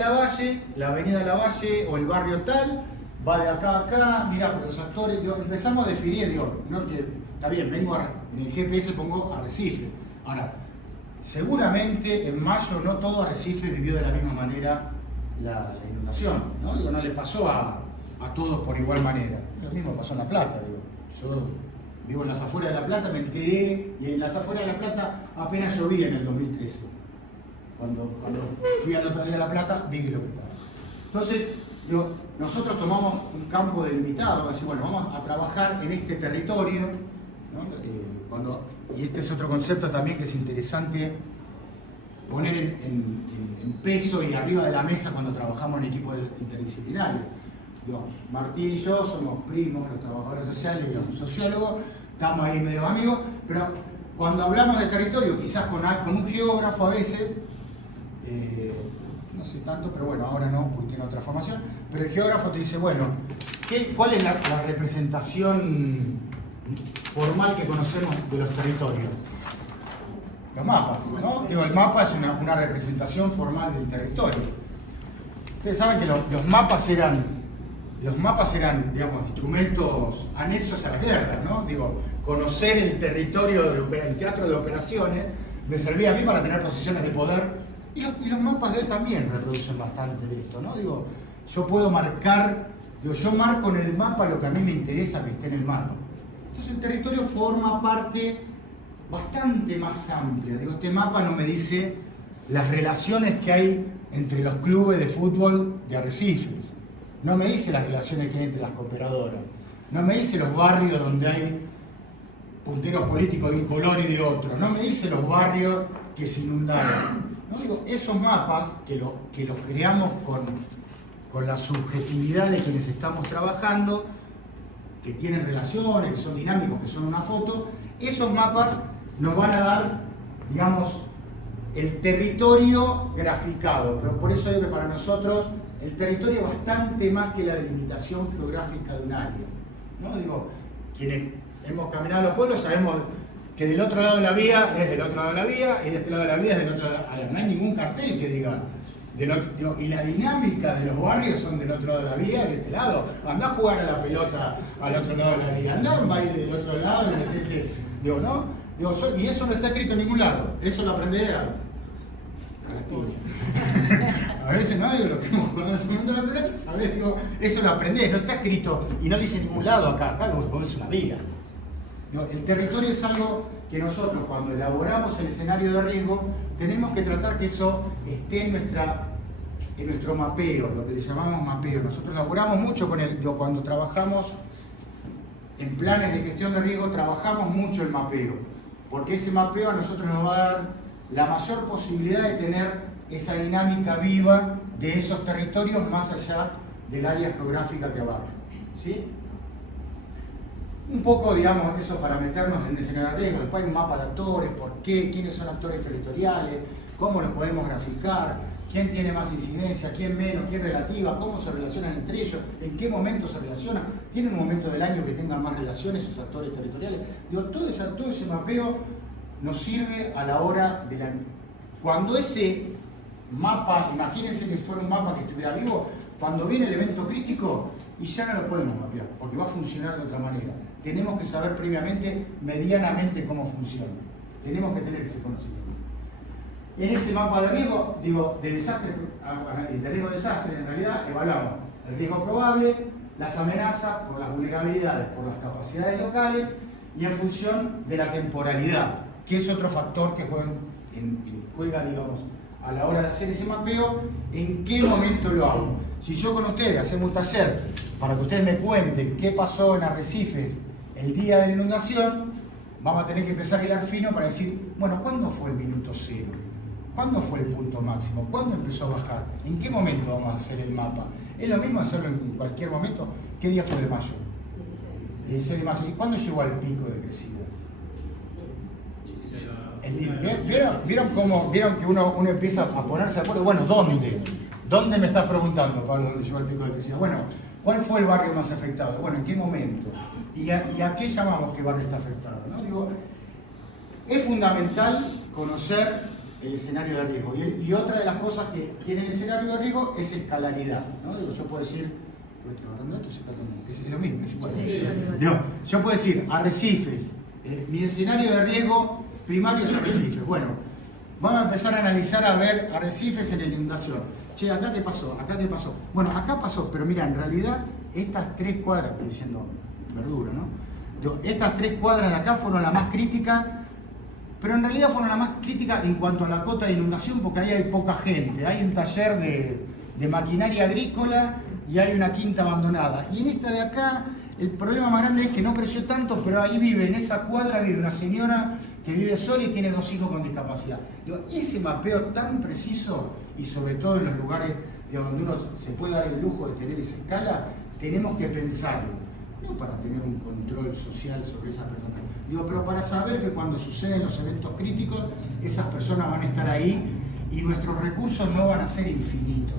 Lavalle o el barrio tal, va de acá a acá, mirá, por los actores, empezamos a definir, no que está bien, en el GPS pongo Arrecife. Ahora, seguramente en mayo no todo Arrecife vivió de la misma manera la inundación, ¿no? No le pasó a todos por igual manera. Lo mismo pasó en La Plata, yo vivo en las afueras de La Plata, me enteré, y en las afueras de La Plata apenas llovía en el 2013. Cuando fui al otro día a La Plata, vi lo que estaba. Entonces, Digo, nosotros tomamos un campo delimitado, decir, bueno, vamos a trabajar en este territorio, ¿no? Y este es otro concepto también que es interesante poner en peso y arriba de la mesa cuando trabajamos en equipos interdisciplinarios. Digo, Martín y yo somos primos, los trabajadores sociales y los sociólogos, estamos ahí medio amigos, pero cuando hablamos de territorio, quizás con un geógrafo a veces, no sé tanto, pero bueno, ahora no, porque tiene otra formación, pero el geógrafo te dice, bueno, ¿cuál es la representación formal que conocemos de los territorios? Los mapas, ¿no? Digo, el mapa es una representación formal del territorio. Ustedes saben que los mapas eran, digamos, instrumentos anexos a las guerras, ¿no? Digo, conocer el territorio, el teatro de operaciones, me servía a mí para tener posiciones de poder. Y los mapas de hoy también reproducen bastante de esto, ¿no? Digo, yo puedo marcar, yo marco en el mapa lo que a mí me interesa que esté en el mapa. Entonces el territorio forma parte bastante más amplia. Digo, este mapa no me dice las relaciones que hay entre los clubes de fútbol de Arrecifes. No me dice las relaciones que hay entre las cooperadoras. No me dice los barrios donde hay punteros políticos de un color y de otro. No me dice los barrios que se inundaron. No, digo, esos mapas que los creamos con la subjetividad de quienes estamos trabajando, que tienen relaciones, que son dinámicos, que son una foto, esos mapas nos van a dar, digamos, el territorio graficado. Pero por eso digo que para nosotros el territorio es bastante más que la delimitación geográfica de un área, ¿no? Digo, quienes hemos caminado a los pueblos sabemos que del otro lado de la vía es del otro lado de la vía y de este lado de la vía es del otro lado. No hay ningún cartel que diga. Y la dinámica de los barrios son del otro lado de la vía y de este lado. Andá a jugar a la pelota al otro lado de la vía, andá a un baile del otro lado y metete. Digo, ¿no? Digo, y eso no está escrito en ningún lado. Eso lo aprenderé a las piñas. A veces no, digo, lo que hemos jugado en ese momento de la pelota, ¿sabes? Digo, eso lo aprendés, no está escrito y no dice en ningún lado acá como es una vía. El territorio es algo que nosotros cuando elaboramos el escenario de riesgo tenemos que tratar que eso esté en nuestro mapeo, lo que le llamamos mapeo. Nosotros elaboramos mucho con cuando trabajamos en planes de gestión de riesgo, trabajamos mucho el mapeo, porque ese mapeo a nosotros nos va a dar la mayor posibilidad de tener esa dinámica viva de esos territorios más allá del área geográfica que abarca, ¿sí? Un poco, digamos, eso para meternos en el escenario de riesgo. Después hay un mapa de actores, por qué, quiénes son actores territoriales, cómo los podemos graficar, quién tiene más incidencia, quién menos, quién relativa, cómo se relacionan entre ellos, en qué momento se relacionan, tienen un momento del año que tengan más relaciones esos actores territoriales. Digo, todo ese mapeo nos sirve a la hora de la... Cuando ese mapa, imagínense que fuera un mapa que estuviera vivo, cuando viene el evento crítico, y ya no lo podemos mapear, porque va a funcionar de otra manera. Tenemos que saber previamente, medianamente, cómo funciona. Tenemos que tener ese conocimiento. En ese mapa de riesgo, digo, de desastre, de riesgo-desastre, en realidad evaluamos el riesgo probable, las amenazas por las vulnerabilidades, por las capacidades locales y en función de la temporalidad, que es otro factor que juega, digamos, a la hora de hacer ese mapeo, en qué momento lo hago. Si yo con ustedes hacemos un taller para que ustedes me cuenten qué pasó en Arrecifes el día de la inundación, vamos a tener que empezar a hilar fino para decir, bueno, ¿cuándo fue el minuto cero? ¿Cuándo fue el punto máximo? ¿Cuándo empezó a bajar? ¿En qué momento vamos a hacer el mapa? ¿Es lo mismo hacerlo en cualquier momento? ¿Qué día fue de mayo? 16 de mayo. ¿Y cuándo llegó al pico de crecida? ¿Vieron que uno empieza a ponerse de acuerdo? Bueno, ¿dónde? ¿Dónde me estás preguntando, Pablo, dónde llegó el pico de crecida? Bueno, ¿cuál fue el barrio más afectado? Bueno, ¿en qué momento? ¿Y a qué llamamos que barrio está afectado? ¿No? Digo, es fundamental conocer el escenario de riesgo. Y otra de las cosas que tiene el escenario de riesgo es escalaridad, ¿no? Digo, yo puedo decir, es lo mismo, yo puedo decir, Arrecifes, mi escenario de riesgo primario es Arrecifes. Bueno, vamos a empezar a analizar a ver Arrecifes en la inundación. Che, ¿acá qué pasó? ¿Acá qué pasó? Bueno, acá pasó, pero mira, en realidad estas 3 cuadras, estoy diciendo verdura, ¿no? Estas 3 cuadras de acá fueron las más críticas, pero en realidad fueron las más críticas en cuanto a la cota de inundación, porque ahí hay poca gente. Hay un taller de maquinaria agrícola y hay una quinta abandonada. Y en esta de acá, el problema más grande es que no creció tanto, pero ahí vive, en esa cuadra vive una señora que vive sola y tiene 2 hijos con discapacidad. Digo, ese mapeo tan preciso, y sobre todo en los lugares donde uno se puede dar el lujo de tener esa escala, tenemos que pensarlo. No para tener un control social sobre esas personas, digo, pero para saber que cuando suceden los eventos críticos, esas personas van a estar ahí y nuestros recursos no van a ser infinitos.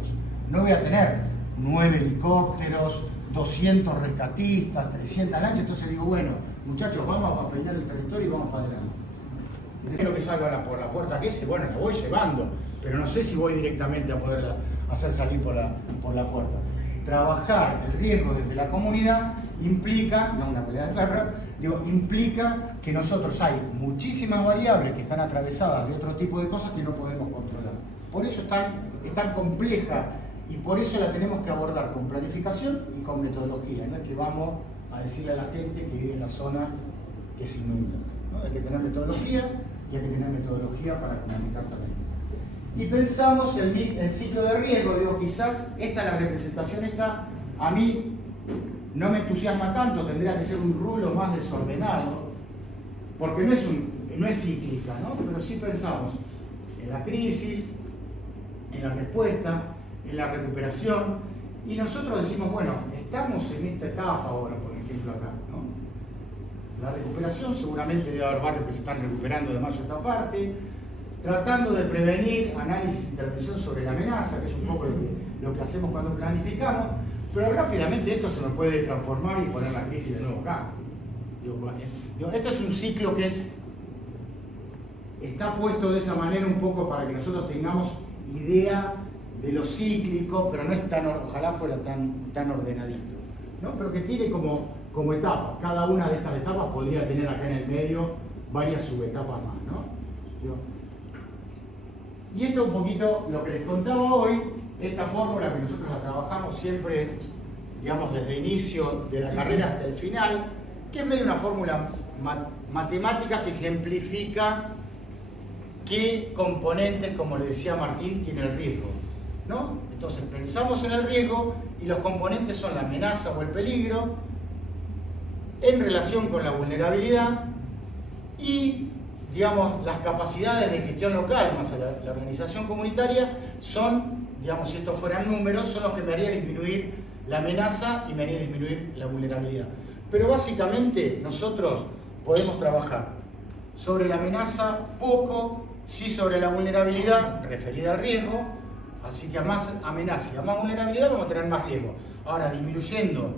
No voy a tener 9 helicópteros, 200 rescatistas, 300 lanchas, entonces digo, bueno, muchachos, vamos a peinar el territorio y vamos para adelante. Quiero que salga por la puerta que bueno, la voy llevando, pero no sé si voy directamente a poderla hacer salir por la puerta. Trabajar el riesgo desde la comunidad implica, no una pelea de perros, digo, implica que nosotros hay muchísimas variables que están atravesadas de otro tipo de cosas que no podemos controlar. Por eso es tan compleja y por eso la tenemos que abordar con planificación y con metodología. No es que vamos a decirle a la gente que vive en la zona que se inunda, ¿no? Hay que tener metodología y hay que tener metodología para comunicar también. Y pensamos el ciclo de riesgo, digo, quizás la representación a mí no me entusiasma tanto, tendría que ser un rulo más desordenado, porque no es cíclica, ¿no? Pero sí pensamos en la crisis, en la respuesta, en la recuperación, y nosotros decimos, bueno, estamos en esta etapa ahora, por ejemplo acá, ¿no? La recuperación, seguramente debe haber barrios que se están recuperando de mayo esta parte, tratando de prevenir, análisis e intervención sobre la amenaza, que es un poco lo que hacemos cuando planificamos, pero rápidamente esto se nos puede transformar y poner la crisis de nuevo acá. Esto es un ciclo que está puesto de esa manera un poco para que nosotros tengamos idea de lo cíclico, pero no es ojalá fuera tan ordenadito, ¿no? Pero que tiene como etapas. Cada una de estas etapas podría tener acá en el medio varias subetapas más, ¿no? Y esto es un poquito lo que les contaba hoy, esta fórmula que nosotros la trabajamos siempre, digamos, desde el inicio de la carrera hasta el final, que es medio una fórmula matemática que ejemplifica qué componentes, como le decía Martín, tiene el riesgo, ¿no? Entonces pensamos en el riesgo y los componentes son la amenaza o el peligro en relación con la vulnerabilidad y, digamos, las capacidades de gestión local más la organización comunitaria son, digamos, si estos fueran números, son los que me harían disminuir la amenaza y me harían disminuir la vulnerabilidad. Pero básicamente nosotros podemos trabajar sobre la amenaza poco, sí sobre la vulnerabilidad referida al riesgo, así que a más amenaza y a más vulnerabilidad vamos a tener más riesgo. Ahora, disminuyendo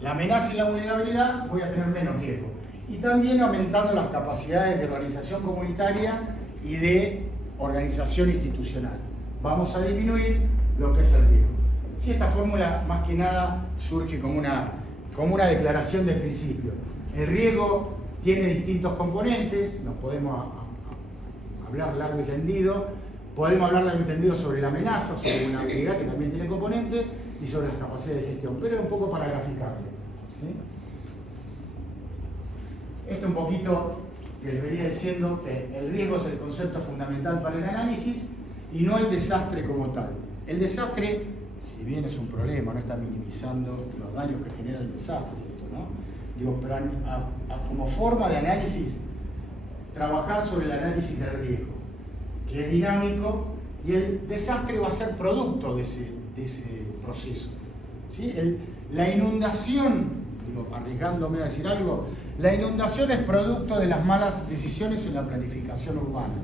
la amenaza y la vulnerabilidad voy a tener menos riesgo. Y también aumentando las capacidades de organización comunitaria y de organización institucional. Vamos a disminuir lo que es el riesgo. Si esta fórmula más que nada surge como una declaración de principio. El riesgo tiene distintos componentes, nos podemos hablar largo y tendido, podemos hablar largo y tendido sobre la amenaza, sobre una actividad que también tiene componentes y sobre las capacidades de gestión, pero un poco para graficarle, ¿sí? Esto un poquito que les venía diciendo que el riesgo es el concepto fundamental para el análisis y no el desastre como tal. El desastre, si bien es un problema, no está minimizando los daños que genera el desastre, ¿no? Digo, pero como forma de análisis, trabajar sobre el análisis del riesgo, que es dinámico, y el desastre va a ser producto de ese proceso, ¿sí? La inundación, digo, arriesgándome a decir algo, la inundación es producto de las malas decisiones en la planificación urbana.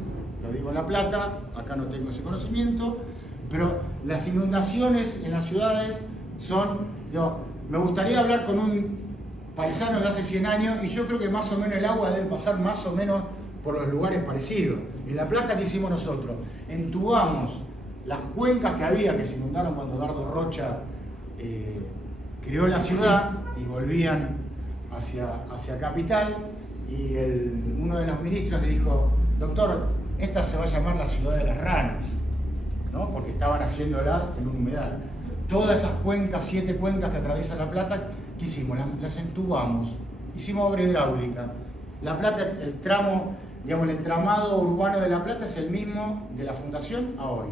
Lo digo en La Plata, acá no tengo ese conocimiento, pero las inundaciones en las ciudades son, digo, me gustaría hablar con un paisano de hace 100 años y yo creo que más o menos el agua debe pasar más o menos por los lugares parecidos. En La Plata, ¿qué hicimos nosotros? Entubamos las cuencas que había, que se inundaron cuando Dardo Rocha creó la ciudad y volvían hacia Capital, y uno de los ministros le dijo: doctor, esta se va a llamar la ciudad de las ranas, ¿no? Porque estaban haciéndola en un humedal. Todas esas cuencas, 7 cuencas que atraviesan La Plata, ¿qué hicimos? Las entubamos, hicimos obra hidráulica. La Plata, el tramo, digamos, el entramado urbano de La Plata es el mismo de la fundación a hoy.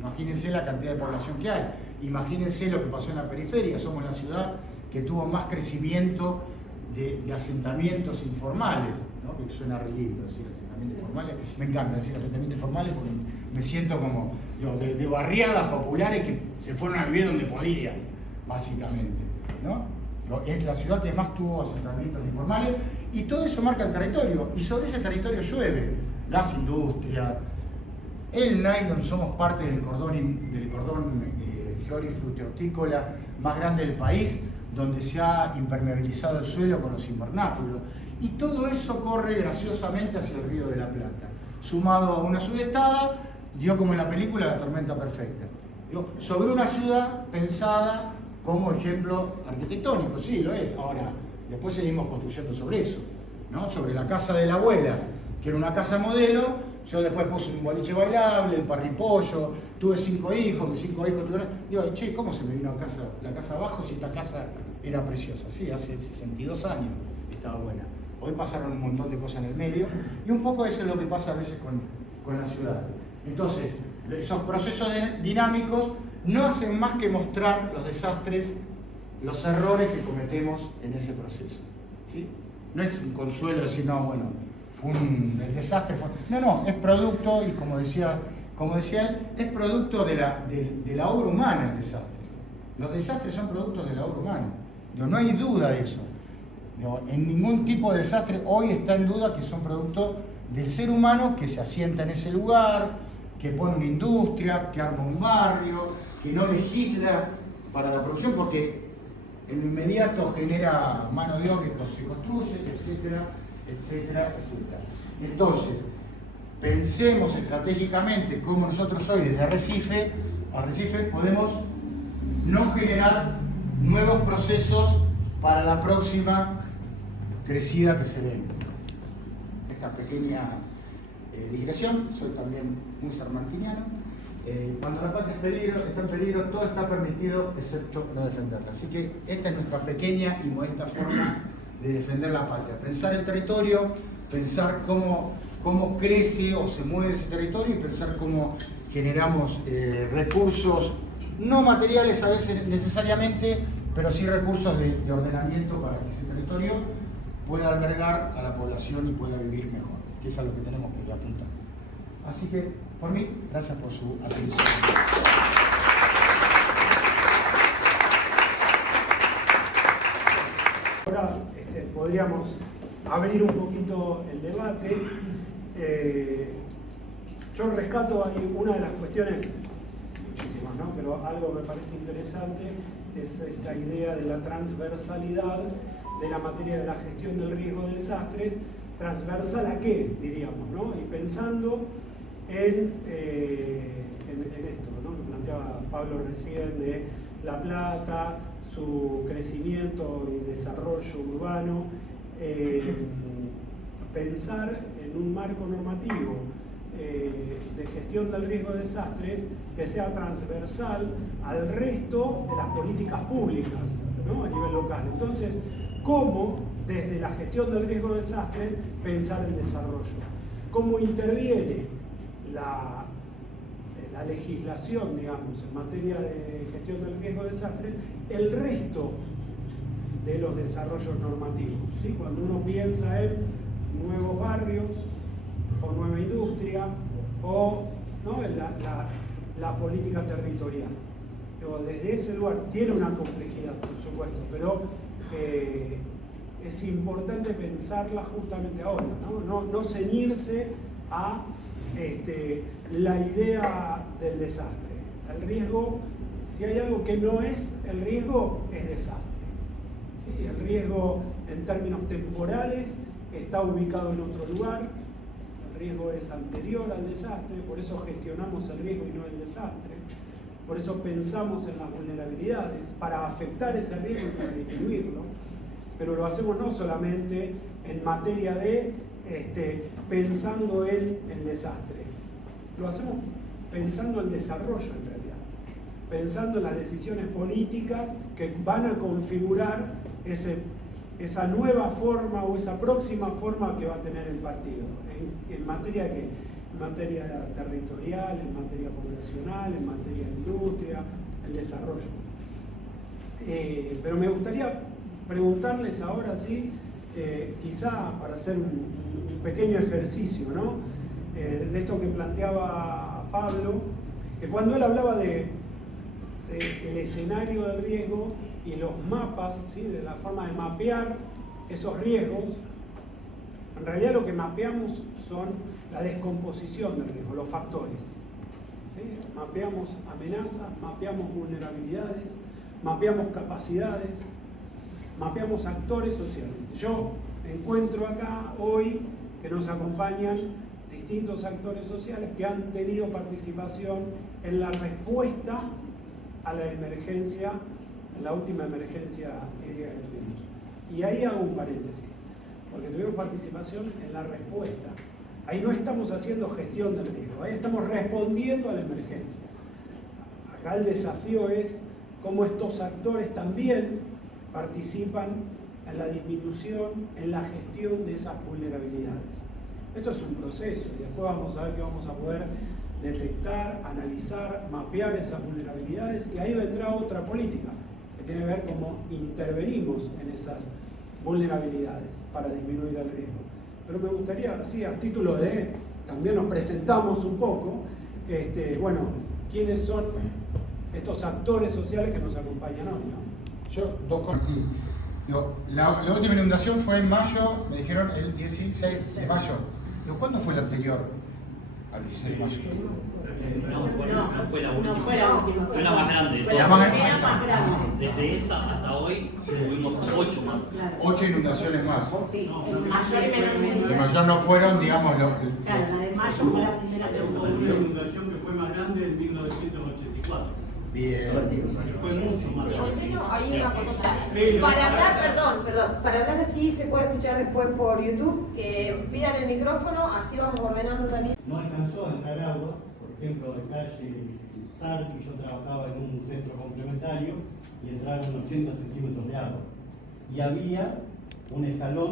Imagínense la cantidad de población que hay. Imagínense lo que pasó en la periferia. Somos la ciudad que tuvo más crecimiento de asentamientos informales, ¿no? Que suena re lindo decir asentamientos informales. Me encanta decir asentamientos informales porque me siento como de barriadas populares que se fueron a vivir donde podían, básicamente, ¿no? Es la ciudad que más tuvo asentamientos informales y todo eso marca el territorio. Y sobre ese territorio llueve las industrias, el nylon. Somos parte del cordón flor y frutihortícola más grande del país, donde se ha impermeabilizado el suelo con los invernáculos. Y todo eso corre graciosamente hacia el Río de la Plata. Sumado a una sudestada, dio como en la película la tormenta perfecta. Sobre una ciudad pensada como ejemplo arquitectónico, sí, lo es. Ahora, después seguimos construyendo sobre eso, ¿no? Sobre la casa de la abuela, que era una casa modelo. Yo después puse un boliche bailable, el parripollo, tuve 5 hijos, mis 5 hijos tuvieron... Digo, che, ¿cómo se me vino la casa abajo si esta casa era preciosa? Sí, hace 62 años estaba buena. Hoy pasaron un montón de cosas en el medio y un poco eso es lo que pasa a veces con la ciudad. Entonces, esos procesos dinámicos no hacen más que mostrar los desastres, los errores que cometemos en ese proceso, ¿sí? No es un consuelo decir, no, bueno, el desastre fue... No, es producto, y como decía él, es producto de la obra humana el desastre. Los desastres son productos de la obra humana. No hay duda de eso. En ningún tipo de desastre hoy está en duda que son producto del ser humano que se asienta en ese lugar, que pone una industria, que arma un barrio, que no legisla para la producción porque en lo inmediato genera mano de obra y se construye, etcétera, etcétera, etcétera. Entonces, pensemos estratégicamente cómo nosotros hoy desde Arrecife podemos no generar nuevos procesos para la próxima crecida que se venga. Esta pequeña digresión, soy también muy sarmantiniano. Cuando la patria está en peligro, todo está permitido excepto no defenderla. Así que esta es nuestra pequeña y modesta forma de defender la patria. Pensar el territorio, pensar cómo crece o se mueve ese territorio y pensar cómo generamos recursos, no materiales a veces necesariamente, pero sí recursos de ordenamiento para que ese territorio pueda albergar a la población y pueda vivir mejor, que es a lo que tenemos que apuntar. Así que, por mí, gracias por su atención. Ahora podríamos abrir un poquito el debate. Yo rescato ahí una de las cuestiones, muchísimas, ¿no? Pero algo que me parece interesante es esta idea de la transversalidad de la materia de la gestión del riesgo de desastres. ¿Transversal a qué, diríamos, ¿no? Y pensando en esto, ¿no? Lo planteaba Pablo recién de La Plata, su crecimiento y desarrollo urbano, pensar en un marco normativo de gestión del riesgo de desastres que sea transversal al resto de las políticas públicas, ¿no? A nivel local. Entonces, ¿cómo desde la gestión del riesgo de desastres pensar el desarrollo? ¿Cómo interviene la legislación, digamos, en materia de gestión del riesgo de desastres, el resto de los desarrollos normativos? ¿Sí? Cuando uno piensa en nuevos barrios o nueva industria o, ¿no?, la política territorial. Desde ese lugar tiene una complejidad, por supuesto, pero es importante pensarla justamente ahora, no ceñirse a la idea del desastre. El riesgo, si hay algo que no es el riesgo, es desastre. ¿Sí? El riesgo en términos temporales está ubicado en otro lugar, el riesgo es anterior al desastre, por eso gestionamos el riesgo y no el desastre, por eso pensamos en las vulnerabilidades, para afectar ese riesgo y para disminuirlo, pero lo hacemos no solamente en materia de pensando en el desastre, lo hacemos pensando en el desarrollo en realidad, pensando en las decisiones políticas que van a configurar esa nueva forma o esa próxima forma que va a tener el partido, en materia de en materia territorial, en materia poblacional, en materia de industria, el desarrollo. Pero me gustaría preguntarles ahora sí, quizá para hacer un pequeño ejercicio, ¿no? De esto que planteaba Pablo, que cuando él hablaba del escenario de riesgo y los mapas, ¿sí? De la forma de mapear esos riesgos, en realidad lo que mapeamos son la descomposición del riesgo, los factores. ¿Sí? Mapeamos amenazas, mapeamos vulnerabilidades, mapeamos capacidades, mapeamos actores sociales. Yo encuentro acá hoy que nos acompañan distintos actores sociales que han tenido participación en la respuesta a la emergencia, en la última emergencia hídrica que tuvimos. Y ahí hago un paréntesis, porque tuvimos participación en la respuesta. Ahí no estamos haciendo gestión del riesgo, ahí estamos respondiendo a la emergencia. Acá el desafío es cómo estos actores también participan en la disminución, en la gestión de esas vulnerabilidades. Esto es un proceso y después vamos a ver que vamos a poder detectar, analizar, mapear esas vulnerabilidades y ahí vendrá otra política que tiene que ver cómo intervenimos en esas vulnerabilidades para disminuir el riesgo. Pero me gustaría, sí, a título de, también nos presentamos un poco, bueno, quiénes son estos actores sociales que nos acompañan hoy, ¿no? Yo, dos cosas. Digo, la última inundación fue en mayo, me dijeron el 16 de mayo. Digo, ¿cuándo fue la anterior al 16 de mayo? No fue la última. Fue la más grande. La más grande. Desde esa hasta hoy tuvimos 8 más. 8 inundaciones más. Sí, mayor y menor. De mayor no fueron, digamos, Claro, la de mayo fue la primera que hubo. La inundación que fue más grande en 1984. bien. Fue mucho más grande. Hay una cosita. Pero- Para hablar, perdón, para hablar así se puede escuchar después por YouTube, que pidan el micrófono, así vamos ordenando también. No alcanzó a entrar agua, por ejemplo, de calle Sarpi, yo trabajaba en un centro complementario y entraron 80 centímetros de agua. Y había un escalón